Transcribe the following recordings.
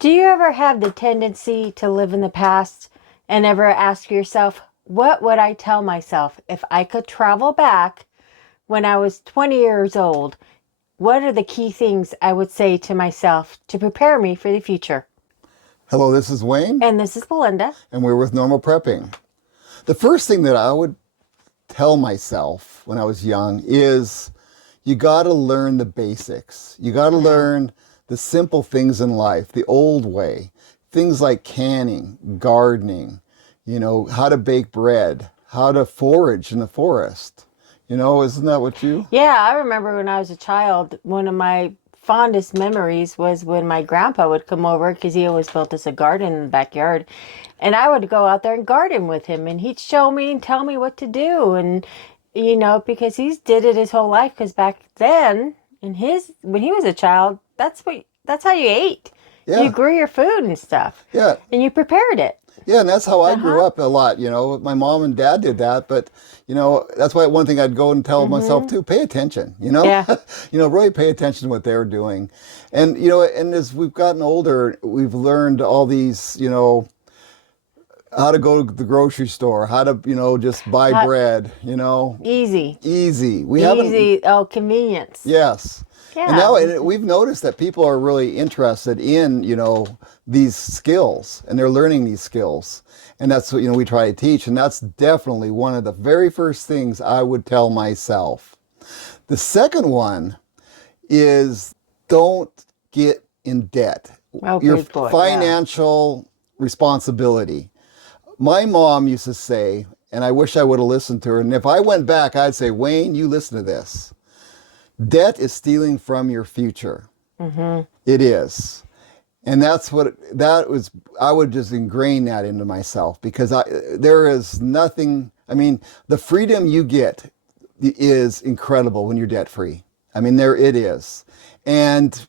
Do you ever have the tendency to live in the past and ever ask yourself, what would I tell myself if I could travel back when I was 20 years old? What are the key things I would say to myself to prepare me for the future? Hello, this is Wayne, And this is Belinda. and we're with Normal Prepping. The first thing that I would tell myself when I was young is you got to learn the basics. You got to learn the simple things in life, the old way. Things like canning, gardening, how to bake bread, how to forage in the forest. Isn't that what you? Yeah, I remember when I was a child, one of my fondest memories was when my grandpa would come over because he always built us a garden in the backyard. And I would go out there and garden with him and he'd show me and tell me what to do. And, because he's did it his whole life because back then when he was a child, that's how you ate. Yeah. You grew your food and stuff. Yeah. And you prepared it. Yeah, and that's how I grew up a lot. My mom and dad did that, but that's why one thing I'd go and tell myself too: pay attention. Yeah. Really pay attention to what they're doing, and and as we've gotten older, we've learned all these, how to go to the grocery store, how to just buy bread. Easy. Easy. Easy. Oh, convenience. Yes. Yeah. And now we've noticed that people are really interested in, these skills, and they're learning these skills. And that's what, we try to teach. And that's definitely one of the very first things I would tell myself. The second one is don't get in debt. Oh, Your good boy. financial responsibility. My mom used to say, and I wish I would have listened to her, and if I went back, I'd say, Wayne, you listen to this. Debt is stealing from your future. Mm-hmm. It is. And I would just ingrain that into myself because there is nothing, the freedom you get is incredible when you're debt free. There it is. And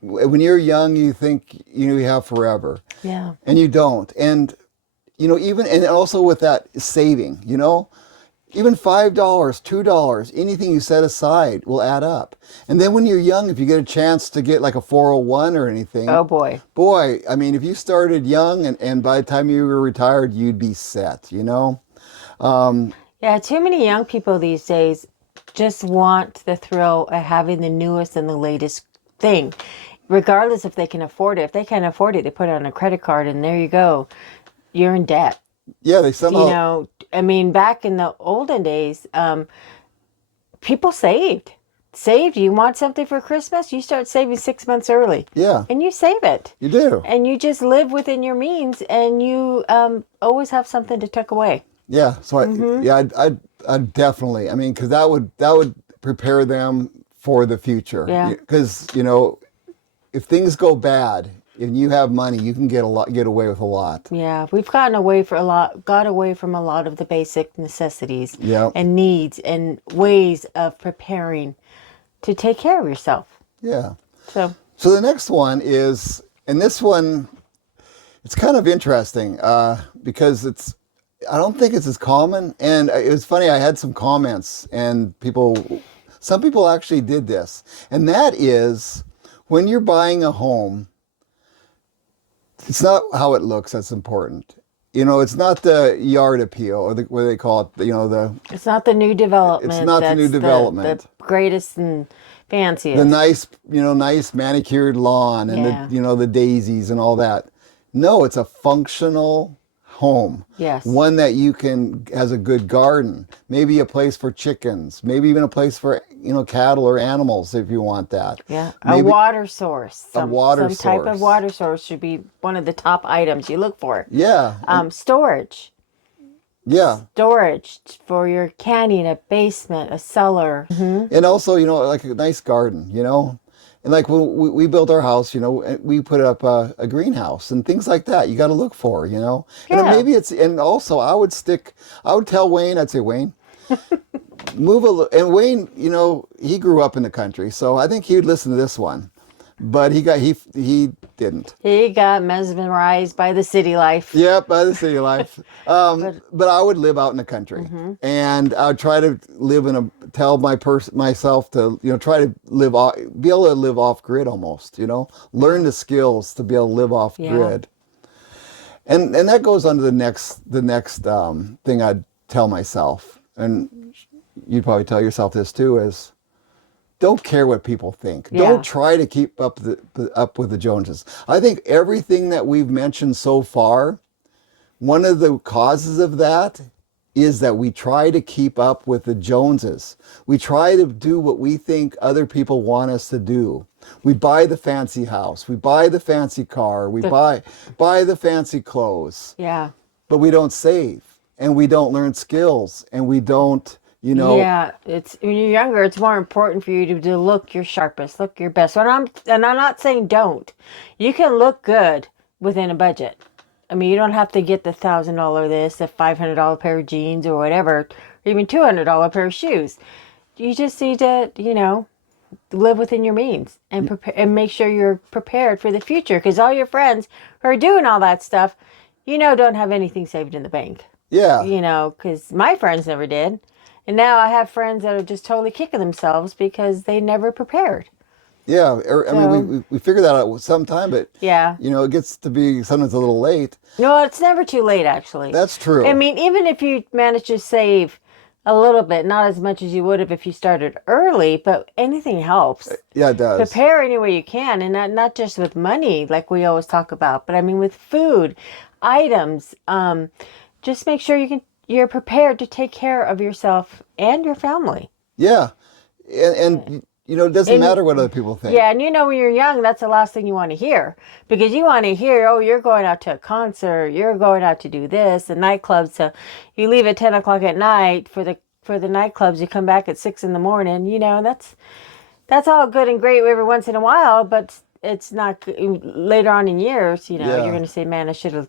when you're young, you think, you have forever. Yeah. And you don't. And, and also with that saving, even $5, $2, anything you set aside will add up. And then when you're young, if you get a chance to get like a 401 or anything. Oh, boy. If you started young and by the time you were retired, you'd be set, Yeah, too many young people these days just want the thrill of having the newest and the latest thing, regardless if they can afford it. If they can't afford it, they put it on a credit card and there you go. You're in debt. Yeah, they somehow... back in the olden days, people saved. You want something for Christmas, you start saving 6 months early. Yeah. And you save it. You do. And you just live within your means and you always have something to tuck away. Yeah. So I definitely, because that would prepare them for the future. Yeah. Because, if things go bad, and you have money, you can get away with a lot. Yeah, we've got away from a lot of the basic necessities and needs and ways of preparing to take care of yourself. Yeah. So the next one is, and this one, it's kind of interesting because I don't think it's as common. And it was funny, I had some comments and some people actually did this. And that is, when you're buying a home, it's not how it looks that's important. It's not the yard appeal or what they call it. It's not the new development. It's not the new development. The greatest and fanciest. The nice manicured lawn and the daisies and all that. No, it's a functional home. Yes. One that has a good garden, maybe a place for chickens, maybe even a place for, cattle or animals if you want that. Yeah. Maybe a water source. Some type of water source should be one of the top items you look for. Yeah. Storage. Yeah. Storage for your canning, a basement, a cellar. Mm-hmm. And also, like a nice garden, And like when we built our house, we put up a greenhouse and things like that. You got to look for, Yeah. And also I would tell Wayne, I'd say, Wayne, move a little. And Wayne, he grew up in the country, so I think he'd listen to this one. but he didn't. He got mesmerized by the city life. Yep, by the city life. But But I would live out in the country, and I would try to live in tell myself to, try to be able to live off grid almost, learn the skills to be able to live off Yeah. grid. And that goes on to the next thing I'd tell myself, and you'd probably tell yourself this too, is don't care what people think. Yeah. Don't try to keep up with the Joneses. I think everything that we've mentioned so far, one of the causes of that is that we try to keep up with the Joneses. We try to do what we think other people want us to do. We buy the fancy house. We buy the fancy car. We buy the fancy clothes. yeah. But we don't save, and we don't learn skills, and we don't, Yeah, it's when you're younger, it's more important for you to look your sharpest, look your best. I'm not saying don't. You can look good within a budget. I mean, you don't have to get the $1,000 this, the $500 pair of jeans or whatever, or even $200 pair of shoes. You just need to, live within your means and prepare and make sure you're prepared for the future. Because all your friends who are doing all that stuff, don't have anything saved in the bank. Yeah. Because my friends never did. And now I have friends that are just totally kicking themselves because they never prepared. Yeah, I mean, we figured that out sometime, but Yeah. it gets to be sometimes a little late. No, it's never too late, actually. That's true. I mean, even if you manage to save a little bit, not as much as you would have if you started early, but anything helps. Yeah, it does. Prepare any way you can, and not just with money, like we always talk about, but I mean with food, items. Just make sure you're prepared to take care of yourself and your family. Yeah, and it doesn't matter what other people think. Yeah, and when you're young, that's the last thing you want to hear. Because you want to hear, oh, you're going out to a concert, you're going out to do this, the nightclubs. So you leave at 10 o'clock at night for the nightclubs, you come back at 6 in the morning. That's all good and great every once in a while, but it's not later on in years, Yeah. you're going to say, man, I should have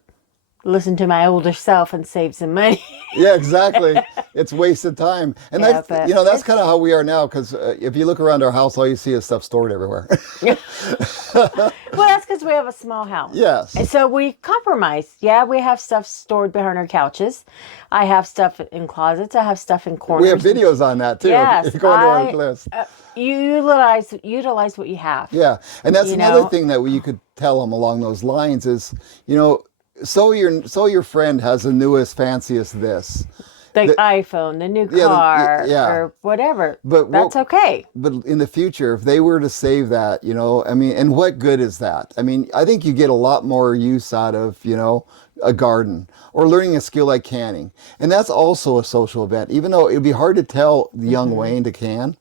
listened to my older self and saved some money. Yeah, exactly. It's wasted time, and Yeah, that's kind of how we are now. Because if you look around our house, all you see is stuff stored everywhere. Well, that's because we have a small house. Yes. And so we compromise. Yeah, we have stuff stored behind our couches. I have stuff in closets. I have stuff in corners. We have videos on that too. Yes, Go into our list. You utilize what you have. Yeah, and that's another thing that you could tell them along those lines is, so your friend has the newest, fanciest this. The iPhone, the new car, or whatever. But that's okay. But in the future, if they were to save that, I mean, and what good is that? I mean, I think you get a lot more use out of, a garden or learning a skill like canning. And that's also a social event, even though it'd be hard to tell the young Wayne to can.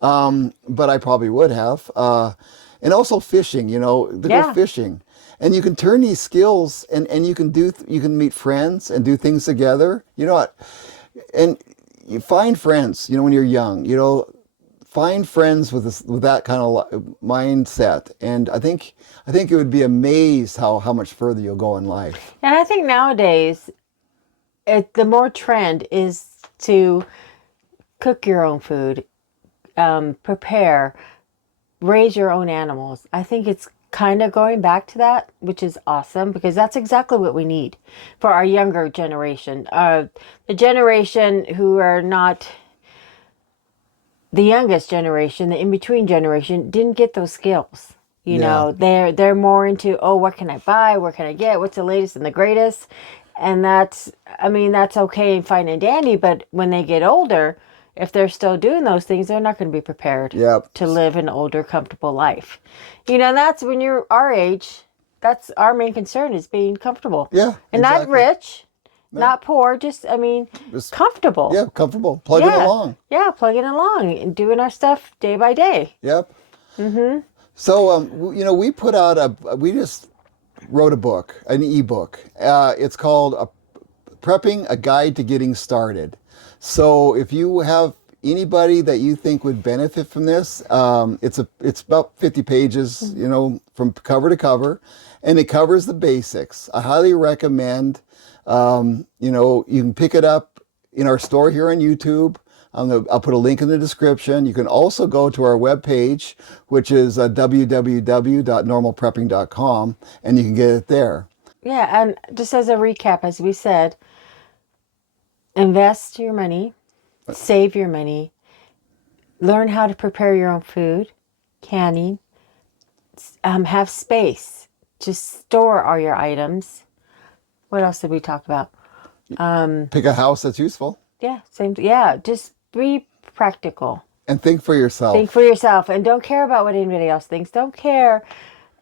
But I probably would have. And also fishing, to go fishing. And you can turn these skills and you can meet friends and do things together. You know what? And you find friends, when you're young, find friends with that kind of mindset. And I think it would be amazed how much further you'll go in life. And I think nowadays, the more trend is to cook your own food, prepare, raise your own animals. I think it's kind of going back to that, which is awesome because that's exactly what we need for our younger generation. The generation who are not the youngest generation, the in-between generation, didn't get those skills. They're more into, oh, what can I buy? Where can I get? What's the latest and the greatest? And that's okay and fine and dandy. But when they get older, if they're still doing those things, they're not going to be prepared to live an older, comfortable life. That's when you're our age. That's our main concern is being comfortable. Yeah, and exactly. not rich, not poor. Just comfortable. Yeah, comfortable. Plugging along. Yeah, plugging along and doing our stuff day by day. Yep. Mm-hmm. So, we just wrote a book, an ebook. It's called Prepping: A Guide to Getting Started. So if you have anybody that you think would benefit from this, it's about 50 pages, from cover to cover, and it covers the basics. I highly recommend, you can pick it up in our store here on YouTube. I'll put a link in the description. You can also go to our webpage, which is www.normalprepping.com, and you can get it there. Yeah, and just as a recap, as we said, invest your money, save your money, learn how to prepare your own food, canning, have space. Just store all your items. What else did we talk about? Pick a house that's useful. Yeah, same. Yeah, just be practical. And think for yourself. Think for yourself, and don't care about what anybody else thinks. Don't care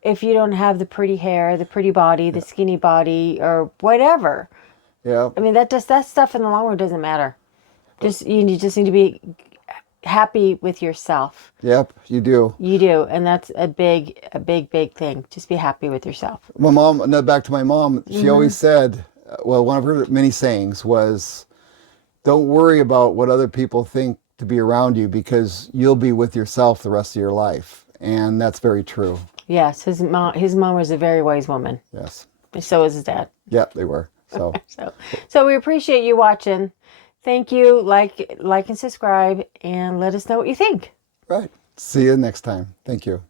if you don't have the pretty hair, the pretty body, the skinny body, or whatever. Yeah. I mean, that stuff in the long run doesn't matter. You just need to be happy with yourself. Yep, you do. You do, and that's a big thing. Just be happy with yourself. My mom, no, back to my mom, she always said, well, one of her many sayings was, don't worry about what other people think to be around you, because you'll be with yourself the rest of your life. And that's very true. Yes, his mom was a very wise woman. Yes. So was his dad. Yep, they were. So So we appreciate you watching. Thank you. Like and subscribe, and let us know what you think. right. See you next time. Thank you.